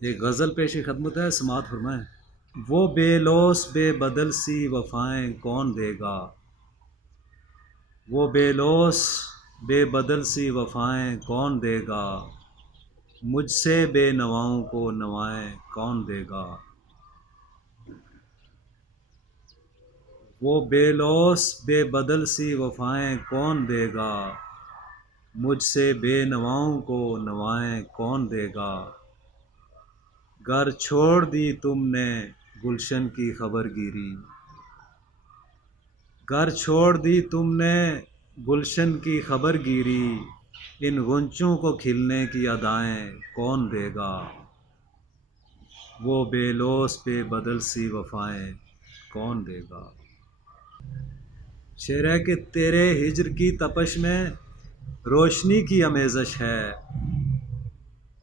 ایک غزل پیش خدمت ہے، سماعت فرمائیں۔ وہ بے لوث بے بدل سی وفائیں کون دے گا، وہ بے لوث بے بدل سی وفائیں کون دے گا، مجھ سے بے نواؤں کو نوائیں کون دے گا۔ وہ بے لوث بے بدل سی وفائیں کون دے گا، مجھ سے بے نواؤں کو نوائیں کون دے گا۔ گر چھوڑ دی تم نے گلشن کی خبر گیری، گر چھوڑ دی تم نے گلشن کی خبر گیری، ان غنچوں کو کھلنے کی ادائیں کون دے گا۔ وہ بے لوث بے بدل سی وفائیں کون دے گا۔ شعر ہے کہ تیرے ہجر کی تپش میں روشنی کی آمیزش ہے،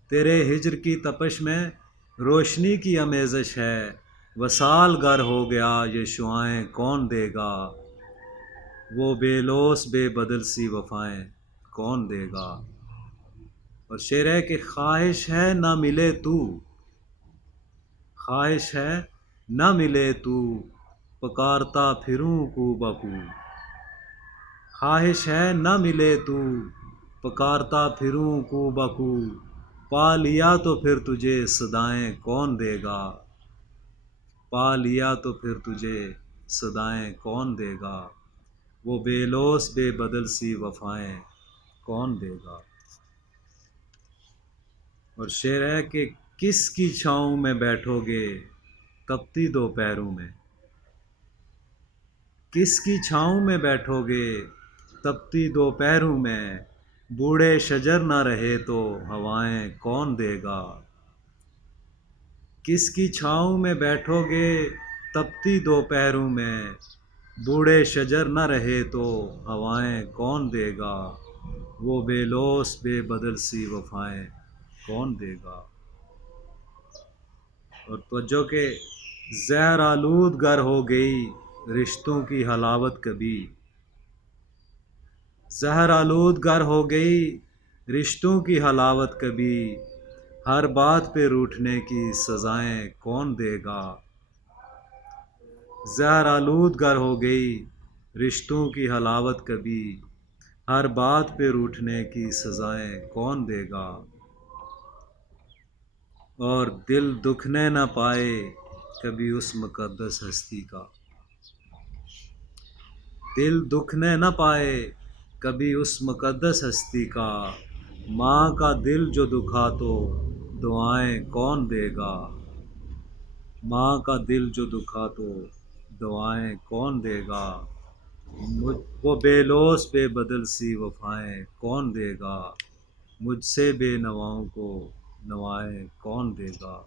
تیرے ہجر کی تپش میں روشنی کی آمیزش ہے، وصال گر ہو گیا یہ شعاعیں کون دے گا۔ وہ بے لوث بے بدل سی وفائیں کون دے گا۔ اور شعر ہے کہ خواہش ہے نہ ملے تو، خواہش ہے نہ ملے تو، پکارتا پھروں کو بکو، خواہش ہے نہ ملے تو، پکارتا پھروں کو بکو، پا لیا تو پھر تجھے صدائیں کون دے گا۔ پا لیا تو پھر تجھے صدائیں کون دے گا۔ وہ بے لوث بے بدل سی وفائیں کون دے گا۔ اور شعر ہے کہ کس کی چھاؤں میں بیٹھو گے تپتی دوپہروں میں، کس کی چھاؤں میں بیٹھو گے تپتی دوپہروں میں، بوڑھے شجر نہ رہے تو ہوائیں کون دے گا۔ کس کی چھاؤں میں بیٹھو گے تپتی دوپہروں میں، بوڑھے شجر نہ رہے تو ہوائیں کون دے گا۔ وہ بے لوث بے بدل سی وفائیں کون دے گا۔ اور توجہ کہ زہر آلود گر ہو گئی رشتوں کی حلاوت کبھی، زہر آلود گر ہو گئی رشتوں کی حلاوت کبھی، ہر بات پہ روٹھنے کی سزائیں کون دے گا۔ زہر آلود گر ہو گئی رشتوں کی حلاوت کبھی، ہر بات پہ روٹھنے کی سزائیں کون دے گا۔ اور دل دکھنے نہ پائے کبھی اس مقدس ہستی کا، دل دکھنے نہ پائے کبھی اس مقدس ہستی کا، ماں کا دل جو دکھا تو دعائیں کون دے گا۔ ماں کا دل جو دکھا تو دعائیں کون دے گا۔ وہ بے لوث بے بدل سی وفائیں کون دے گا، مجھ سے بے نواؤں کو نوائیں کون دے گا۔